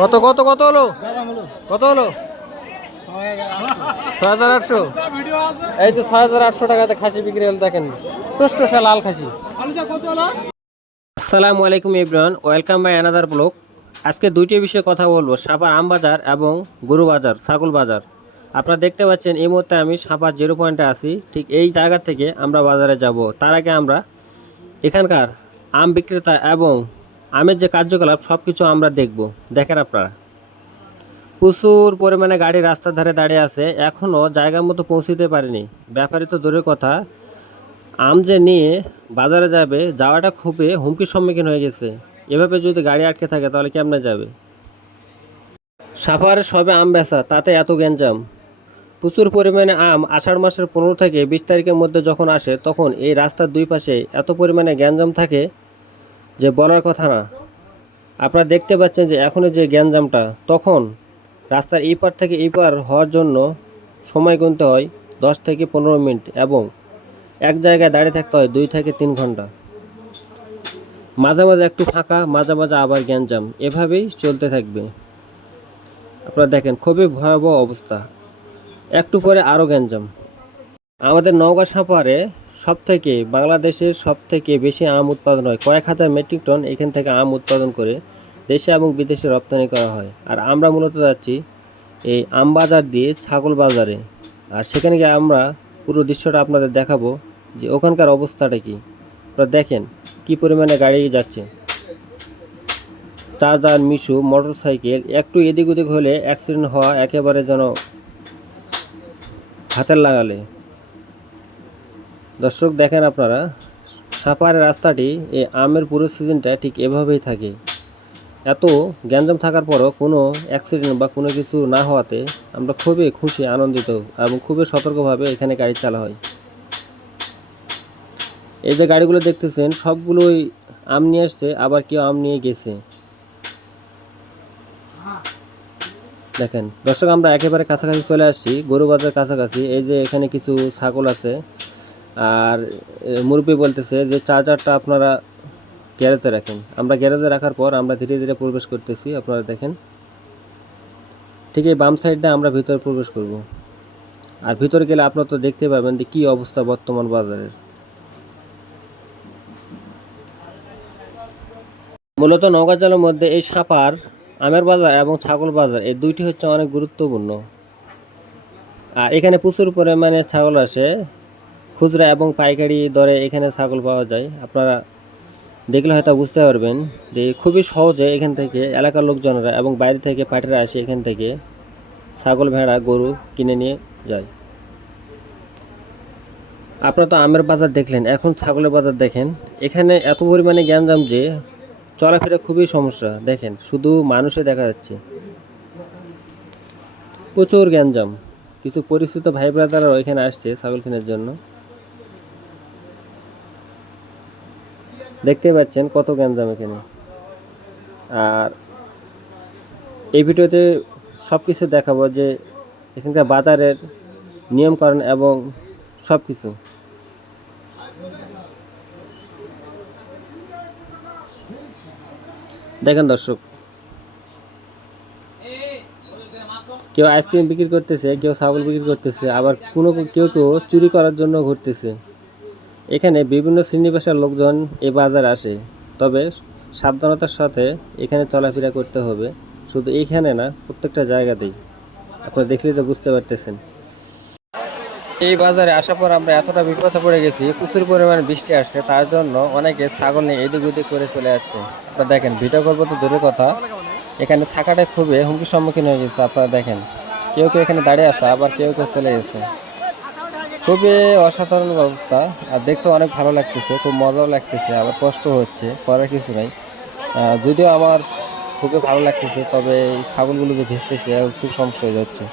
কত কত কত হলো? কত হলো? ৬,৮০০। এই তো ৬,৮০০ টাকাতে খাসি বিক্রি হল। দেখেন টুসটুসা লাল খাসি। আসসালামু আলাইকুম everyone, welcome by another blog. আজকে দুইটি বিষয়ে কথা বলবো, সাপার আম বাজার এবং গরু বাজার, ছাগল বাজার। আপনারা দেখতে পাচ্ছেন এই মুহূর্তে আমি সাপার 0 পয়েন্টে আছি। ঠিক এই জায়গা থেকে আমরা বাজারে যাব। তার আগে আমরা এখানকার আম বিক্রেতা এবং আমের যে কার্যকলাপ সব কিছু আমরা দেখব। দেখেন আপনারা, প্রচুর পরিমাণে গাড়ি রাস্তার ধারে দাঁড়িয়ে আছে, এখনও জায়গা মতো পৌঁছতে পারেনি। ব্যাপারী তো দূরের কথা, আম যে নিয়ে বাজারে যাবে, যাওয়াটা খুবই হুমকির সম্মুখীন হয়ে গেছে। এভাবে যদি গাড়ি আটকে থাকে তাহলে কেমনে যাবে? সাপারে সবে আম বেচা, তাতে এত গ্যাঞ্জাম। প্রচুর পরিমাণে আম আষাঢ় মাসের 15 থেকে 20 তারিখের মধ্যে যখন আসে, তখন এই রাস্তার দুই পাশে এত পরিমাণে গ্যাঞ্জাম থাকে যে বলার কথা না। আপনারা দেখতে পাচ্ছেন যে এখনও যে গ্যাঞ্জামটা, তখন রাস্তার এই পার থেকে এই পার হওয়ার জন্য সময় গুনতে হয় 10 থেকে 15 মিনিট এবং এক জায়গায় দাঁড়িয়ে থাকতে হয় 2 থেকে 3 ঘন্টা। মাঝে মাঝে একটু ফাঁকা, মাঝে মাঝে আবার গ্যাঞ্জাম, এভাবেই চলতে থাকবে। আপনারা দেখেন খুবই ভয়াবহ অবস্থা। একটু পরে আরও গ্যাঞ্জাম। আমাদের নওগাঁ সাপারে সবথেকে, বাংলাদেশের সবথেকে বেশি আম উৎপাদন হয়। কয়েক হাজার মেট্রিক টন এখান থেকে আম উৎপাদন করে দেশে এবং বিদেশে রপ্তানি করা হয়। আর আমরা মূলত যাচ্ছি এই আম বাজার দিয়ে ছাগল বাজারে। আর সেখানে গিয়ে আমরা পুরো দৃশ্যটা আপনাদের দেখাবো যে ওখানকার অবস্থাটা কি। আপনারা দেখেন কি পরিমাণে গাড়ি যাচ্ছে, চার্জার, মিশু, মোটর সাইকেল। একটু এদিক ওদিক হলে অ্যাক্সিডেন্ট হওয়া একেবারে যেন হাতের লাগালে। দর্শক দেখেন আপনারা, সাপারের রাস্তাটি এই আমের পুরো সিজনটা ঠিক এভাবেই থাকে। এত গ্যাঞ্জাম থাকার পরও কোনো অ্যাক্সিডেন্ট বা কোনো কিছু না হওয়াতে আমরা খুবই খুশি, আনন্দিত এবং খুবই সতর্কভাবে এখানে গাড়ি চালা হয়। এই যে গাড়িগুলো দেখতেছেন সবগুলোই আম নিয়ে আসছে, আবার কেউ আম নিয়ে গেছে। দেখেন দর্শক, আমরা একেবারে কাছাকাছি চলে আসছি, গরু বাজার কাছাকাছি। এই যে এখানে কিছু ছাগল আছে। আর মুরব্বী বলতেছে যে চার্জারটা আপনারা গ্যারেজে রাখেন। আমরা গ্যারেজে রাখার পর আমরা ধীরে ধীরে প্রবেশ করতেছি। আপনারা দেখেন ঠিক এই বাম সাইড দিয়ে আমরা ভিতরে প্রবেশ করব। আর ভিতরে গেলে আপনারা তো দেখতে পাবেন যে কী অবস্থা বর্তমান বাজারের। মূলত নওগাঁ জেলার মধ্যে এই সাপার আমের বাজার এবং ছাগল বাজার, এই দুইটি হচ্ছে অনেক গুরুত্বপূর্ণ। আর এখানে প্রচুর পরিমাণে ছাগল আসে, খুচরা এবং পাইকারি দরে এখানে ছাগল পাওয়া যায়। আপনারা দেখলে হয়তো বুঝতে পারবেন যে খুবই সহজে এখান থেকে এলাকার লোকজনেরা এবং বাইরে থেকে পার্টিরা আসে এখান থেকে ছাগল, ভেড়া, গরু কিনে নিয়ে যায়। আপনারা তো আমের বাজার দেখলেন, এখন ছাগলের বাজার দেখেন। এখানে এত পরিমাণে গ্যাঞ্জাম যে চলাফেরা খুবই সমস্যা। দেখেন শুধু মানুষে দেখা যাচ্ছে, প্রচুর গ্যাঞ্জাম। কিছু পরিচিত ভাই ব্রাদাররাও এখানে আসছে ছাগল কেনার জন্য। দেখতে পাচ্ছেন কত গ্যাঞ্জাম এখানে। আর এই ভিডিওতে সব কিছু দেখাবো যে এখানকার বাজারের নিয়মকানুন এবং সব কিছু। দেখেন দর্শক, কেউ আইসক্রিম বিক্রি করতেছে, কেউ ছাগল বিক্রি করতেছে, আবার কেউ চুরি করার জন্য ঘুরতেছে। এখানে বিভিন্ন শ্রেণী পেশার লোকজন এই বাজারে আসে, তবে সাবধানতার সাথে এখানে চলাফেরা করতে হবে। শুধু এইখানে না, প্রত্যেকটা জায়গাতেই। আপনারা দেখলে তো বুঝতে পারতেছেন। এই বাজারে আসার পর আমরা এতটা বিপদে পড়ে গেছি, প্রচুর পরিমাণে বৃষ্টি আসছে, তার জন্য অনেকে ছাগল নিয়ে এদিক ওদিক করে চলে যাচ্ছে। আপনারা দেখেন, ভিডিও করবো তো দূরের কথা, এখানে থাকাটা খুবই হুমকির সম্মুখীন হয়ে গেছে। আপনারা দেখেন কেউ কেউ এখানে দাঁড়িয়ে আছে, আবার কেউ কেউ চলে গেছে। খুবই অসাধারণ অবস্থা। আর দেখতে অনেক ভালো লাগতেছে, খুব মজাও লাগতেছে, আবার কষ্ট হচ্ছে, করার কিছু নাই। যদিও আমার খুবই ভালো লাগতেছে, তবে এই ছাগলগুলো যে ভেসতেছে খুব সমস্যা হয়ে যাচ্ছে।